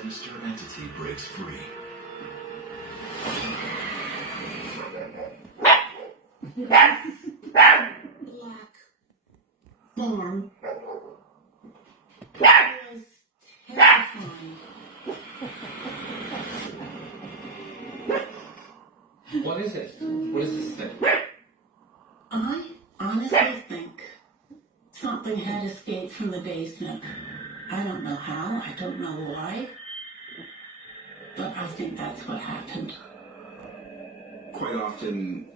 Sinister entity breaks free. Black form was terrifying. What is it? What is this thing? I honestly think something had escaped from the basement. I don't know how, I don't know why, but I think that's what happened. Quite often,